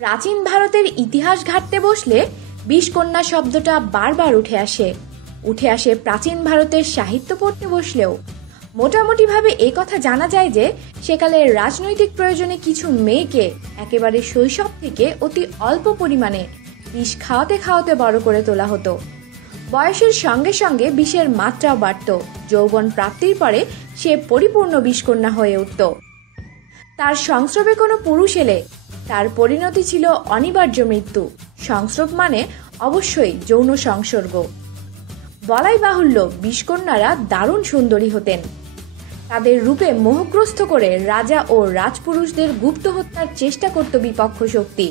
প্রাচীন ভারতের ইতিহাস ঘাঁটতে বসলে বিষকন্যা শব্দটা বারবার উঠে আসে প্রাচীন ভারতের সাহিত্য পড়তে বসলেও। মোটামুটিভাবে কথা জানা যায় যে সেকালের রাজনৈতিক প্রয়োজনে কিছু মেয়েকে একেবারে শৈশব থেকে অতি অল্প পরিমাণে বিষ খাওয়াতে খাওয়াতে বড় করে তোলা হতো। বয়সের সঙ্গে সঙ্গে বিষের মাত্রাও বাড়ত। যৌবন প্রাপ্তির পরে সে পরিপূর্ণ বিষকন্যা হয়ে উঠত। তার সংস্রবে কোনো পুরুষ এলে তার পরিণতি ছিল অনিবার্য মৃত্যু। সংস্রব মানে অবশ্যই যৌন সংসর্গ। বলাই বাহুল্য, বিষকন্যারা দারুণ সুন্দরী হতেন। তাদের রূপে মোহগ্রস্ত করে রাজা ও রাজপুরুষদের গুপ্ত হত্যার চেষ্টা করত বিপক্ষ শক্তি।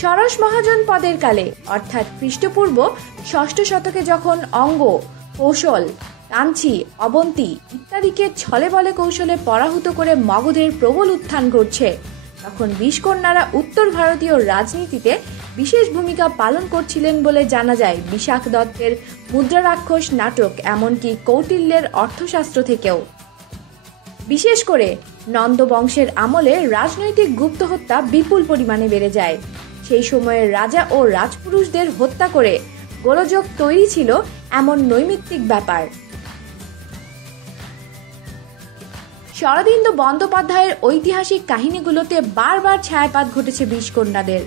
সরস মহাজন পদের কালে অর্থাৎ খ্রিস্টপূর্ব ৬ষ্ঠ শতকে যখন অঙ্গ, কৌশল, কাঞ্চি, অবন্তী ইত্যাদিকে ছলে বলে কৌশলে পরাহূত করে মগধের প্রবল উত্থান ঘটছে, তখন বিষকন্যারা উত্তর ভারতীয় রাজনীতিতে বিশেষ ভূমিকা পালন করছিলেন বলে জানা যায় বিশাখ দত্তের মুদ্রা রাক্ষস নাটক, এমনকি কৌটিল্যের অর্থশাস্ত্র থেকেও। বিশেষ করে নন্দ বংশের আমলে রাজনৈতিক গুপ্ত হত্যা বিপুল পরিমাণে বেড়ে যায়। সেই সময়ের রাজা ও রাজপুরুষদের হত্যা করে গোলযোগ তৈরি ছিল এমন নৈমিত্তিক ব্যাপার। শরদিন্দু বন্দ্যোপাধ্যায়ের ঐতিহাসিক কাহিনীগুলোতে বারবার ছায়াপাত ঘটেছে বিষকন্যাদের।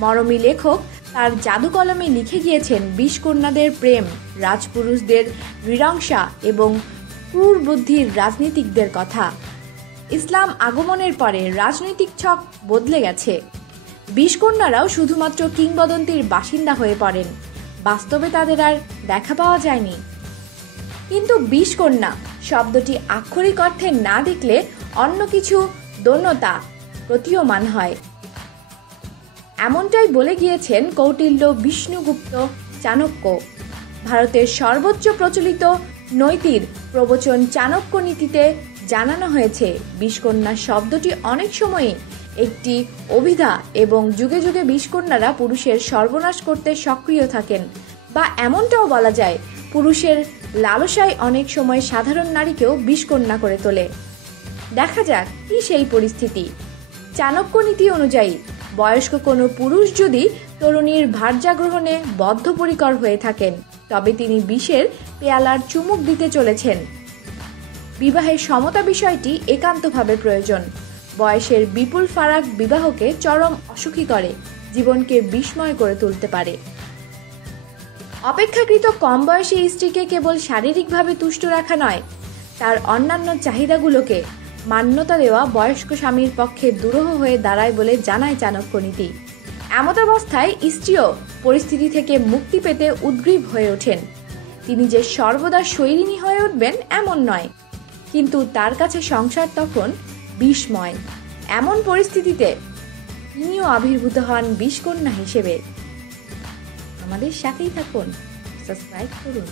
মরমী লেখক তার জাদু কলমে লিখে গিয়েছেন বিষকন্যাদের প্রেম, রাজপুরুষদের নৃশংসা এবং ক্রূর বুদ্ধির রাজনীতিকদের কথা। ইসলাম আগমনের পরে রাজনৈতিক ছক বদলে গেছে। বিষকন্যারাও শুধুমাত্র কিংবদন্তির বাসিন্দা হয়ে পড়েন, বাস্তবে তাদের আর দেখা পাওয়া যায়নি। কিন্তু বিষকন্যা শব্দটি আক্ষরিক অর্থে না দেখলে অন্য কিছু দৈন্যতা প্রতীয়মান হয়। এমনটাই বলে গিয়েছেন কৌটিল্য, বিষ্ণুগুপ্ত, চাণক্য। ভারতের সর্বোচ্চ প্রচলিত নৈতিক প্রবচন চাণক্য নীতিতে জানানো হয়েছে বিষকন্যা শব্দটি অনেক সময়ই একটি অভিধা এবং যুগে যুগে বিষকন্যারা পুরুষের সর্বনাশ করতে সক্রিয় থাকেন, বা এমনটাও বলা যায় পুরুষের লালসায় অনেক সময় সাধারণ নারীকেও বিষকন্যা করে তোলে। দেখা যাক কি সেই পরিস্থিতি। চাণক্য নীতি অনুযায়ী বয়স্ক কোনো পুরুষ যদি তরুণীর ভার্যা গ্রহণে বদ্ধপরিকর হয়ে থাকেন, তবে তিনি বিষের পেয়ালার চুমুক দিতে চলেছেন। বিবাহের সমতা বিষয়টি একান্তভাবে প্রয়োজন। বয়সের বিপুল ফারাক বিবাহকে চরম অসুখী করে, জীবনকে বিস্ময় করে তুলতে পারে। অপেক্ষাকৃত কম বয়সী স্ত্রীকে কেবল শারীরিকভাবে তুষ্ট রাখা নয়, তার অন্যান্য চাহিদাগুলোকে মান্যতা দেওয়া বয়স্ক স্বামীর পক্ষে দুরূহ হয়ে দাঁড়ায় বলে জানায় চাণক্য নীতি। এমতাবস্থায় স্ত্রীও পরিস্থিতি থেকে মুক্তি পেতে উদ্গ্রীব হয়ে ওঠেন। তিনি যে সর্বদা শৈরিনী হয়ে উঠবেন এমন নয়, কিন্তু তার কাছে সংসার তখন বিষময়। এমন পরিস্থিতিতে তিনিও আবির্ভূত হন বিষকন্যা হিসেবে। আমাদের সাথেই থাকুন, সাবস্ক্রাইব করুন।